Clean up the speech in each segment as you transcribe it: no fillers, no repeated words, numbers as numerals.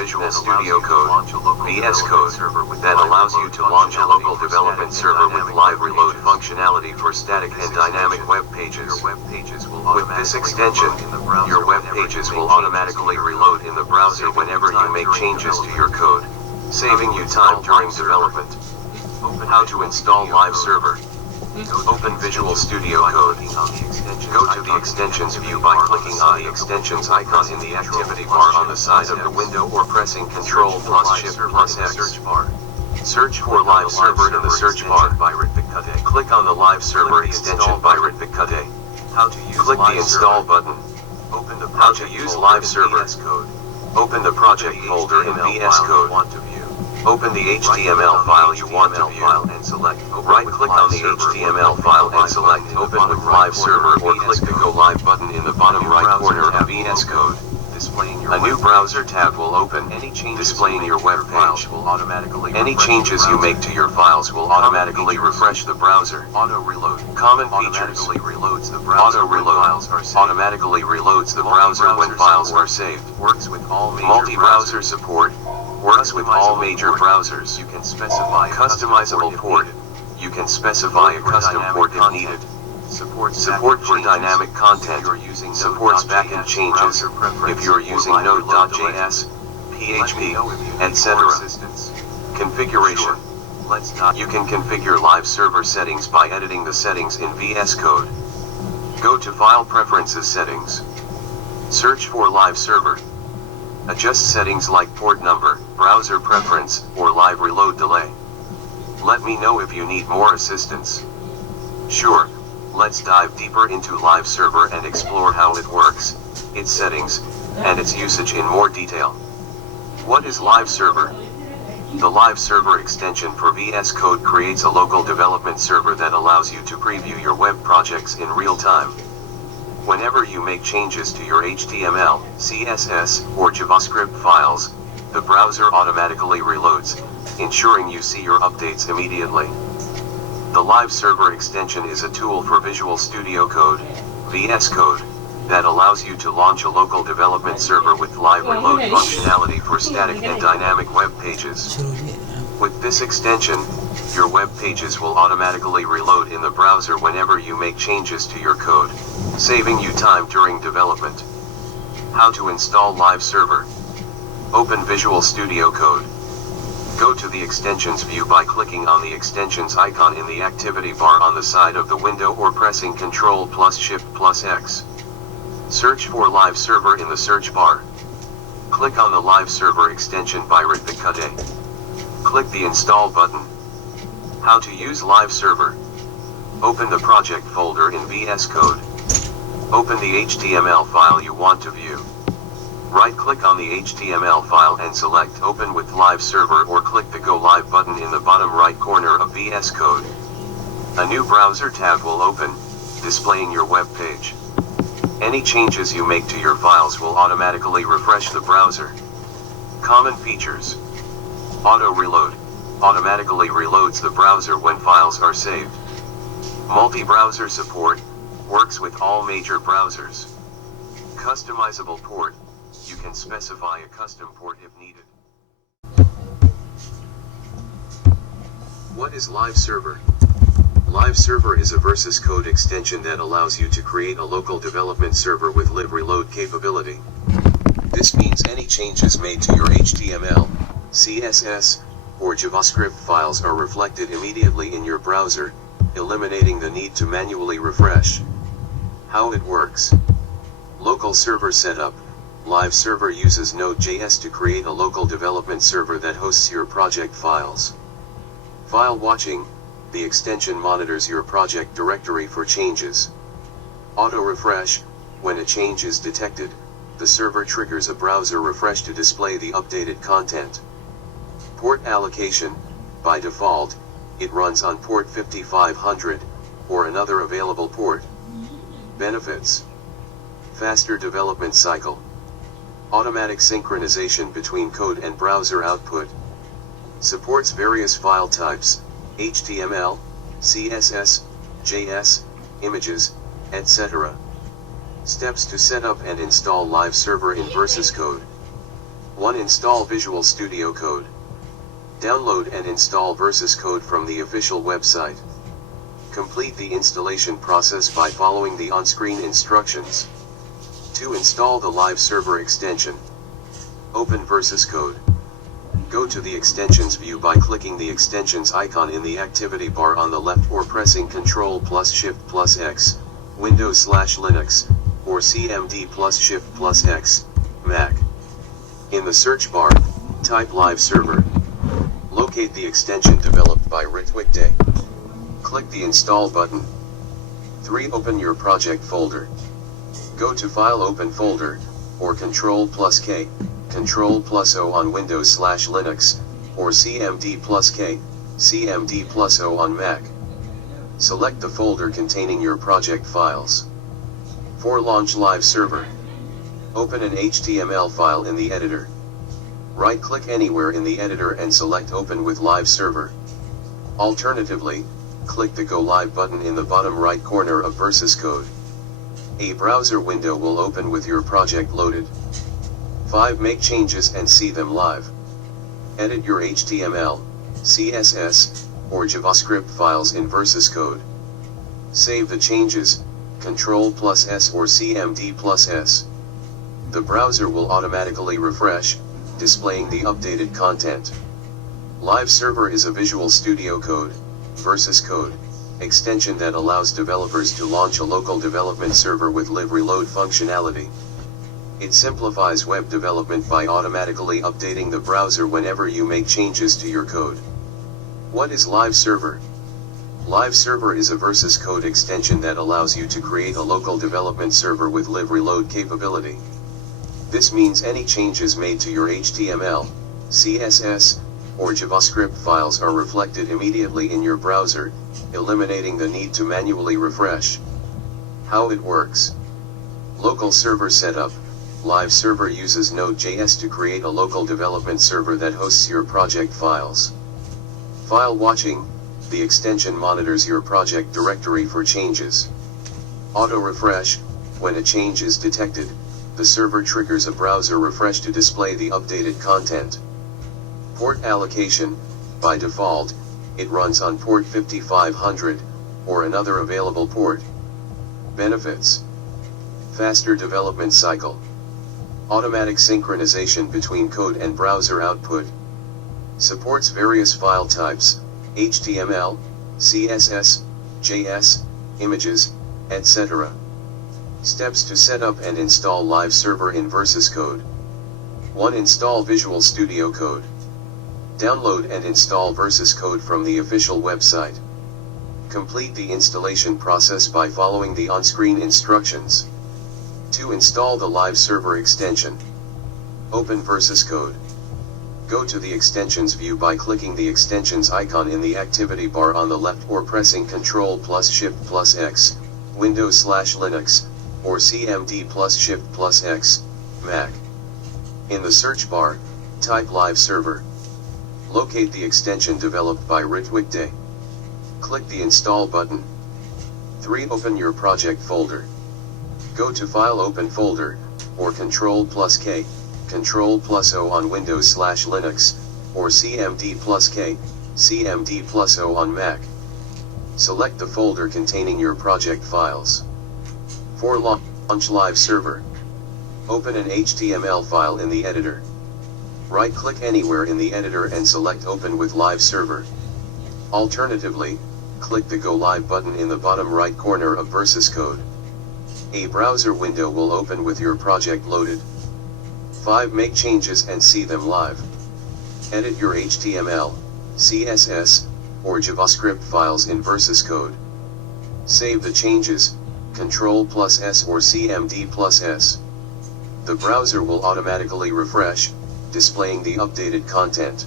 Visual Studio Code, VS Code, that allows you to launch a local development server with live reload functionality for static and dynamic web pages. With this extension, your web pages will automatically reload in the browser whenever you make changes to your code, saving you time during development. How to install Live Server. Open Visual Studio Code. Go to the Extensions view by clicking on the Extensions icon in the activity bar on the side of the window or pressing Ctrl plus Shift plus X. Search for Live Server in the search bar. Click on the Live Server extension by Ritvikade. Click the Install button. How to use Live Server. Open the project folder in VS Code. Open the HTML file you want to view. Right-click on the HTML file and select Open with Live Server or click the Go Live button in the bottom right corner of VS Code. A new browser tab will open, displaying your web page. Any changes you make to your files will automatically refresh the browser. Common features. Auto reload automatically reloads the browser when files are saved. Multi-browser support works with all major browsers. You can specify customizable port. You can specify a custom port if needed. Support for dynamic content. Supports backend changes if you're using Node.js, PHP, etc. Configuration. You can configure Live Server settings by editing the settings in VS Code. Go to File Preferences Settings. Search for Live Server. Adjust settings like port number, browser preference, or live reload delay. Let me know if you need more assistance. Sure, let's dive deeper into Live Server and explore how it works, its settings, and its usage in more detail. What is Live Server? The Live Server extension for VS Code creates a local development server that allows you to preview your web projects in real time. Whenever you make changes to your HTML, CSS, or JavaScript files, the browser automatically reloads, ensuring you see your updates immediately. The Live Server extension is a tool for Visual Studio Code, VS Code, that allows you to launch a local development server with live reload functionality for static and dynamic web pages. With this extension, your web pages will automatically reload in the browser whenever you make changes to your code, saving you time during development. How to install Live Server. Open Visual Studio Code. Go to the Extensions view by clicking on the Extensions icon in the activity bar on the side of the window or pressing Ctrl plus Shift plus X. Search for Live Server in the search bar. Click on the Live Server extension by Ritvikade. Click the Install button. How to use Live Server. Open the project folder in VS Code. Open the HTML file you want to view. Right-click on the HTML file and select Open with Live Server or click the Go Live button in the bottom right corner of VS Code. A new browser tab will open, displaying your web page. Any changes you make to your files will automatically refresh the browser. Common features. Auto reload automatically reloads the browser when files are saved. Multi-browser support works with all major browsers. Customizable port. You can specify a custom port if needed. What is Live Server? Live Server is a Versus Code extension that allows you to create a local development server with live reload capability. This means any changes made to your HTML, CSS, or JavaScript files are reflected immediately in your browser, eliminating the need to manually refresh. How it works. Local server setup. Live Server uses Node.js to create a local development server that hosts your project files. File watching. The extension monitors your project directory for changes. Auto refresh. When a change is detected, the server triggers a browser refresh to display the updated content. Port allocation. By default, it runs on port 5500, or another available port. Benefits. Faster development cycle. Automatic synchronization between code and browser output. Supports various file types, HTML, CSS, JS, images, etc. Steps to set up and install Live Server in Versus Code. 1. Install Visual Studio Code. Download and install Versus Code from the official website. Complete the installation process by following the on-screen instructions. 2. Install the live server extension. Open Versus Code. Go to the Extensions view by clicking the Extensions icon in the activity bar on the left or pressing Ctrl plus Shift plus X, Windows/Linux, or CMD plus Shift plus X, Mac. In the search bar, type Live Server. Locate the extension developed by Ritwikday. Click the Install button. 3. Open your project folder. Go to File, Open Folder, or Ctrl plus K, Ctrl plus O on Windows/Linux, or CMD plus K, CMD plus O on Mac. Select the folder containing your project files. 4. Launch Live Server. Open an HTML file in the editor. Right-click anywhere in the editor and select Open with Live Server. Alternatively, click the Go Live button in the bottom right corner of Versus Code. A browser window will open with your project loaded. 5. Make changes and see them live. Edit your HTML, CSS, or JavaScript files in Versus Code. Save the changes, Ctrl plus S or CMD plus S. The browser will automatically refresh, displaying the updated content. Live Server is a Visual Studio Code, Versus Code, extension that allows developers to launch a local development server with live reload functionality. It simplifies web development by automatically updating the browser whenever you make changes to your code. What is Live Server? Live Server is a Versus Code extension that allows you to create a local development server with live reload capability. This means any changes made to your HTML, CSS, or JavaScript files are reflected immediately in your browser, eliminating the need to manually refresh. How it works. Local server setup. Live Server uses Node.js to create a local development server that hosts your project files. File watching. The extension monitors your project directory for changes. Auto refresh. When a change is detected, the server triggers a browser refresh to display the updated content. Port allocation. By default, it runs on port 5500, or another available port. Benefits. Faster development cycle. Automatic synchronization between code and browser output. Supports various file types, HTML, CSS, JS, images, etc. Steps to set up and install Live Server in Versus Code. 1. Install Visual Studio Code. Download and install Versus Code from the official website. Complete the installation process by following the on-screen instructions. 2. Install the Live Server extension. Open Versus Code. Go to the Extensions view by clicking the Extensions icon in the activity bar on the left or pressing Ctrl plus Shift plus X, Windows/Linux, or CMD plus Shift plus X, Mac. In the search bar, type Live Server. Locate the extension developed by Ritwikday. Click the Install button. 3. Open your project folder. Go to File, Open Folder, or Ctrl plus K, Ctrl plus O on Windows/Linux, or CMD plus K, CMD plus O on Mac. Select the folder containing your project files. 4. Launch Live Server. Open an HTML file in the editor. Right-click anywhere in the editor and select Open with Live Server. Alternatively, click the Go Live button in the bottom right corner of Versus Code. A browser window will open with your project loaded. 5. Make changes and see them live. Edit your HTML, CSS, or JavaScript files in Versus Code. Save the changes, Ctrl plus S or CMD plus S. The browser will automatically refresh, displaying the updated content.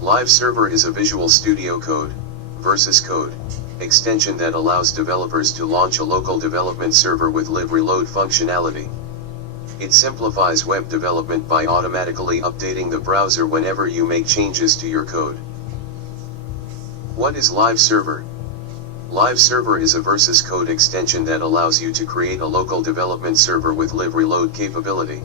Live Server is a Visual Studio Code, Versus Code, extension that allows developers to launch a local development server with live reload functionality. It simplifies web development by automatically updating the browser whenever you make changes to your code. What is Live Server? Live Server is a Versus Code extension that allows you to create a local development server with live reload capability.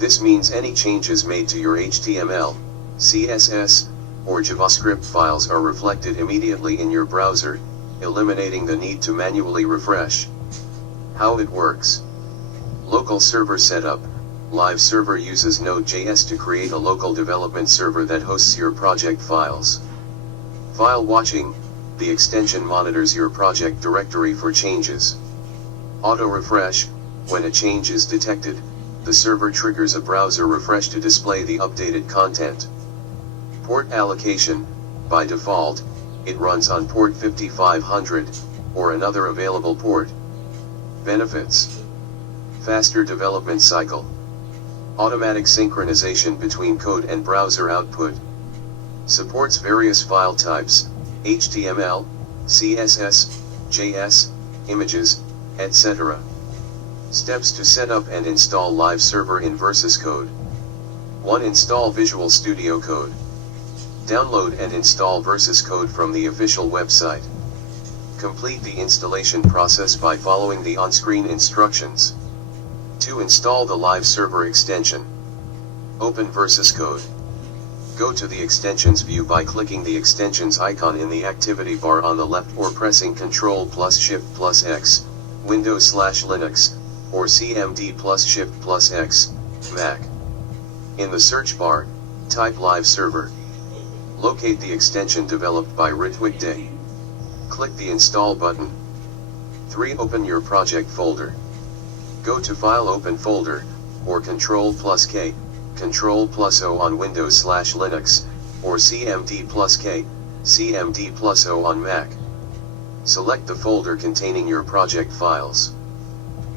This means any changes made to your HTML, CSS, or JavaScript files are reflected immediately in your browser, eliminating the need to manually refresh. How it works. Local server setup. Live server uses Node.js to create a local development server that hosts your project files. File watching. The extension monitors your project directory for changes. Auto refresh. When a change is detected, the server triggers a browser refresh to display the updated content. Port allocation. By default, it runs on port 5500, or another available port. Benefits. Faster development cycle. Automatic synchronization between code and browser output. Supports various file types, HTML, CSS, JS, images, etc. Steps to set up and install live server in VS Code. 1. Install Visual Studio Code. Download and install VS Code from the official website. Complete the installation process by following the on-screen instructions. 2. Install the live server extension. Open VS Code. Go to the extensions view by clicking the extensions icon in the activity bar on the left or pressing Ctrl+Shift+X, Windows/Linux, or CMD+Shift+X, Mac. In the search bar, type live server. Locate the extension developed by Ritwik Day. Click the install button. 3. Open your project folder. Go to File Open Folder, or Ctrl+K, Ctrl+O on Windows/Linux, or CMD+K, CMD+O on Mac. Select the folder containing your project files.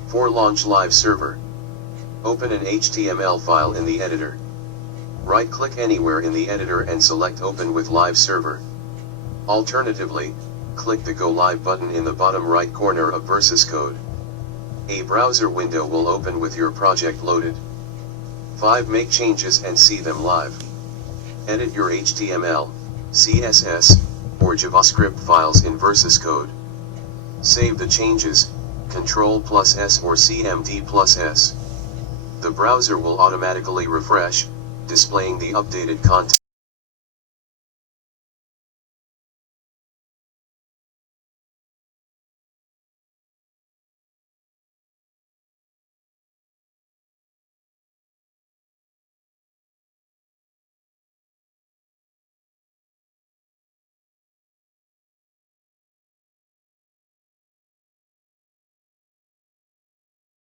4. Launch live server. Open an HTML file in the editor. Right-click anywhere in the editor and select Open with Live Server. Alternatively, click the Go Live button in the bottom right corner of VS Code. A browser window will open with your project loaded. 5. Make changes and see them live. Edit your HTML, CSS, or JavaScript files in VS Code. Save the changes, Ctrl+S or CMD+S. The browser will automatically refresh, displaying the updated content.